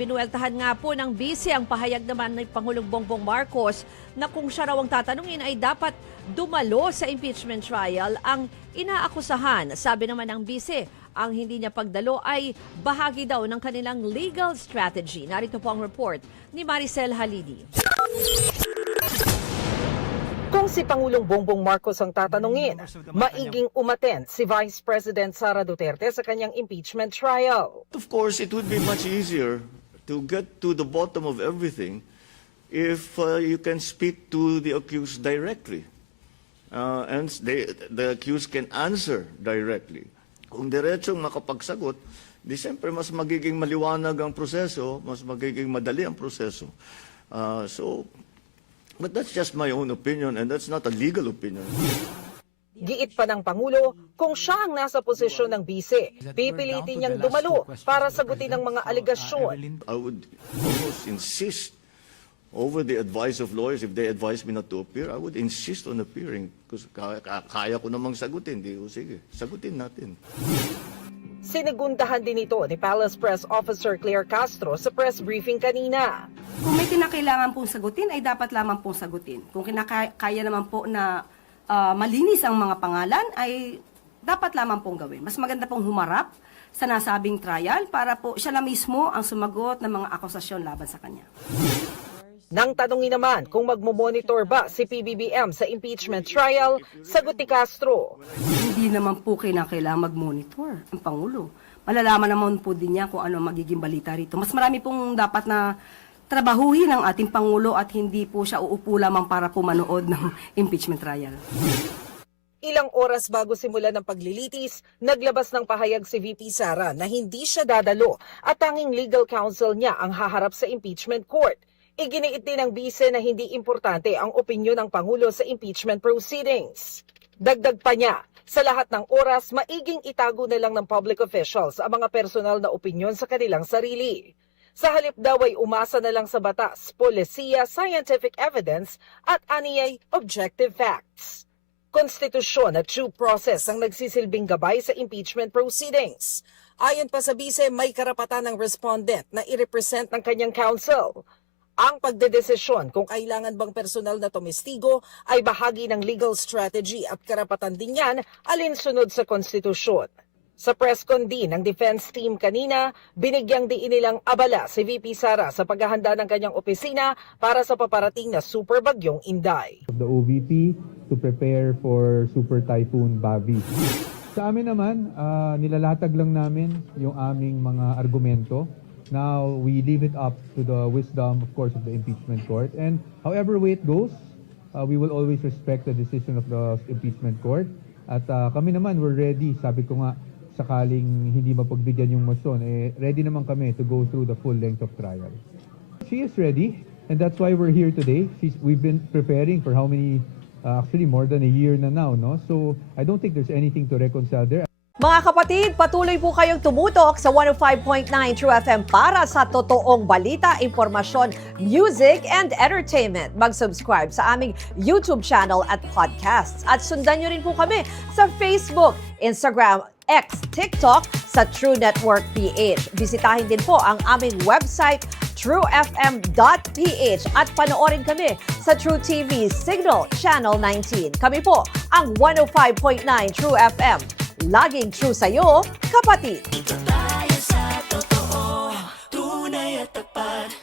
Pinuweltahan nga po ng bise ang pahayag naman ni Pangulong Bongbong Marcos na kung siya raw ang tatanungin ay dapat dumalo sa impeachment trial ang inaakusahan. Sabi naman ng bise, ang hindi niya pagdalo ay bahagi daw ng kanilang legal strategy. Narito po ang report ni Maricel Halidi. Kung si Pangulong Bongbong Marcos ang tatanungin, maiging umattend si Vice President Sara Duterte sa kanyang impeachment trial. Of course, it would be much easier to get to the bottom of everything if you can speak to the accused directly. And the accused can answer directly. Kung diretsong makapagsagot, di siyempre mas magiging maliwanag ang proseso, mas magiging madali ang proseso. But that's just my own opinion and that's not a legal opinion. Giit pa ng Pangulo, kung siya ang nasa posisyon ng bise, pipilitin niyang dumalo para sagutin ang mga alegasyon. I would almost insist over the advice of lawyers. If they advise me not to appear, I would insist on appearing because kaya ko namang sagutin. Sige, sagutin natin. Sinigundahan din ito ni Palace Press Officer Claire Castro sa press briefing kanina. Kung may kinakailangan pong sagutin, ay dapat lamang pong sagutin. Kung kaya naman po na malinis ang mga pangalan, ay dapat lamang pong gawin. Mas maganda pong humarap sa nasabing trial para po siya na mismo ang sumagot ng mga akusasyon laban sa kanya. Nang tanungin naman kung magmomonitor ba si PBBM sa impeachment trial, sagot ni Castro. Hindi naman po kailangan mag-monitor ang Pangulo. Malalaman naman po din niya kung ano magiging balita rito. Mas marami pong dapat na trabahuhin ng ating Pangulo at hindi po siya uupo lamang para po manood ng impeachment trial. Ilang oras bago simulan ng paglilitis, naglabas ng pahayag si VP Sara na hindi siya dadalo at tanging legal counsel niya ang haharap sa impeachment court. Iginiit din ng bise na hindi importante ang opinyon ng Pangulo sa impeachment proceedings. Dagdag pa niya, sa lahat ng oras, maiging itago na lang ng public officials ang mga personal na opinyon sa kanilang sarili. Sa halip daw ay umasa na lang sa batas, polisiya, scientific evidence at aniyay objective facts. Konstitusyon at due process ang nagsisilbing gabay sa impeachment proceedings. Ayon pa sa bise, may karapatan ng respondent na i-represent ng kanyang counsel. Ang pagdedesisyon kung kailangan bang personal na tumestigo ay bahagi ng legal strategy at karapatan din yan alinsunod sa konstitusyon. Sa press con din ng defense team kanina, binigyang diin nilang abala si VP Sara sa paghahanda ng kanyang opisina para sa paparating na super bagyong Inday. The OVP to prepare for Super Typhoon Bavi. Sa amin naman, nilalatag lang namin yung aming mga argumento. Now, we leave it up to the wisdom, of course, of the impeachment court. And however way it goes, we will always respect the decision of the impeachment court. At kami naman, we're ready. Sabi ko nga, sakaling hindi mapagbigyan yung motion, ready naman kami to go through the full length of trial. She is ready, and that's why we're here today. We've been preparing for how many, actually more than a year na now, no? So I don't think there's anything to reconcile there. Mga kapatid, patuloy po kayong tumutok sa 105.9 True FM para sa totoong balita, impormasyon, music, and entertainment. Mag-subscribe sa aming YouTube channel at podcasts. At sundan nyo rin po kami sa Facebook, Instagram, X, TikTok sa True Network PH. Bisitahin din po ang aming website, truefm.ph at panoorin kami sa True TV Signal Channel 19. Kami po ang 105.9 True FM. Laging true sa'yo, kapatid. Ito tayo sa totoo, tunay at tapat.